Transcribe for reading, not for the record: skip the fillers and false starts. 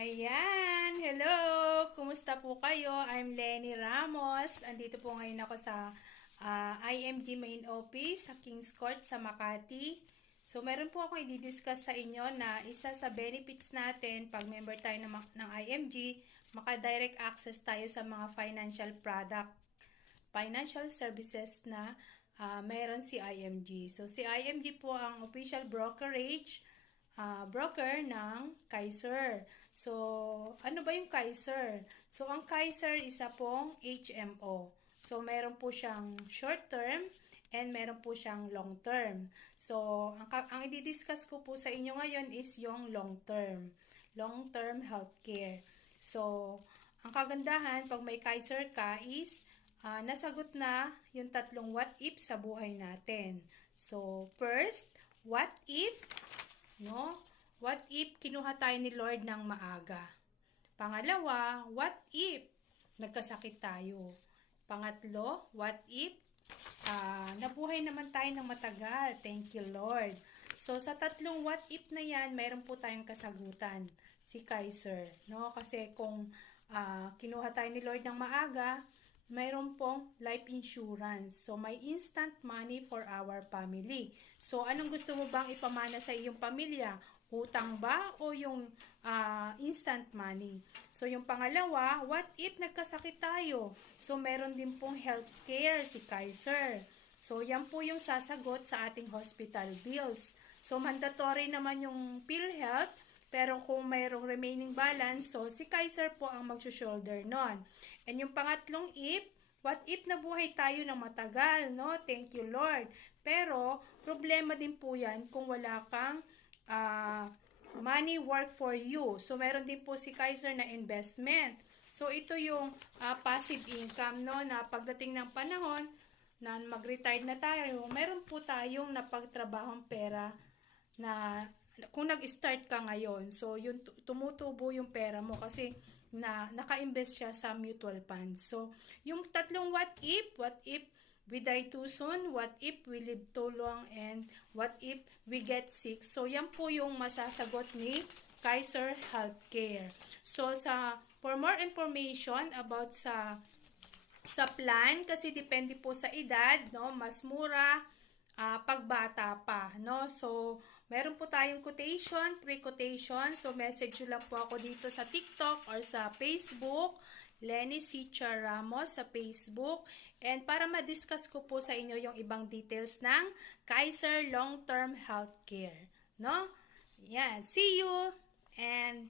Ayan! Hello! Kumusta po kayo? I'm Lenny Ramos. Andito po ngayon ako sa IMG Main Office sa Kings Court sa Makati. So, meron po akong i-discuss sa inyo na isa sa benefits natin pag member tayo ng IMG, maka-direct access tayo sa mga financial services na meron si IMG. So, si IMG po ang official broker ng Kaiser. So, ano ba yung Kaiser? So, ang Kaiser isa pong HMO. So, meron po siyang short term and meron po siyang long term. So, ang i-discuss ko po sa inyo ngayon is yung long term. Long term healthcare. So, ang kagandahan pag may Kaiser ka is nasagot na yung tatlong what if sa buhay natin. So, first, what if no? What if kinuha tayo ni Lord ng maaga? Pangalawa, what if nagkasakit tayo? Pangatlo, what if nabuhay naman tayo ng matagal? Thank you, Lord. So, sa tatlong what if na yan, mayroon po tayong kasagutan. Si Kaiser, no? Kasi kung kinuha tayo ni Lord ng maaga, mayroon pong life insurance. So, may instant money for our family. So, anong gusto mo bang ipamana sa iyong pamilya? Utang ba o yung instant money? So, yung pangalawa, what if nagkasakit tayo? So, meron din pong healthcare si Kaiser. So, yan po yung sasagot sa ating hospital bills. So, mandatory naman yung PhilHealth. Pero kung mayroong remaining balance, so si Kaiser po ang mag-shoulder nun. And yung pangatlong if, what if nabuhay tayo ng matagal, no? Thank you, Lord. Pero, problema din po yan kung wala kang money work for you. So, meron din po si Kaiser na investment. So, ito yung passive income, no? Na pagdating ng panahon, na mag-retire na tayo, meron po tayong napagtrabahong pera na kung nag-start ka ngayon, so yung tumutubo yung pera mo kasi naka-invest siya sa mutual funds. So, yung tatlong what if we die too soon, what if we live too long, and what if we get sick. So, yan po yung masasagot ni Kaiser Healthcare. So, for more information about sa plan, kasi depende po sa edad, no, mas mura pagbata pa, no? So, meron po tayong quotation, pre-quotation. So, message nyo lang po ako dito sa TikTok or sa Facebook, Lenny Sicha Ramos sa Facebook. And para ma-discuss ko po sa inyo yung ibang details ng Kaiser Long-Term Healthcare, no? Yan. See you and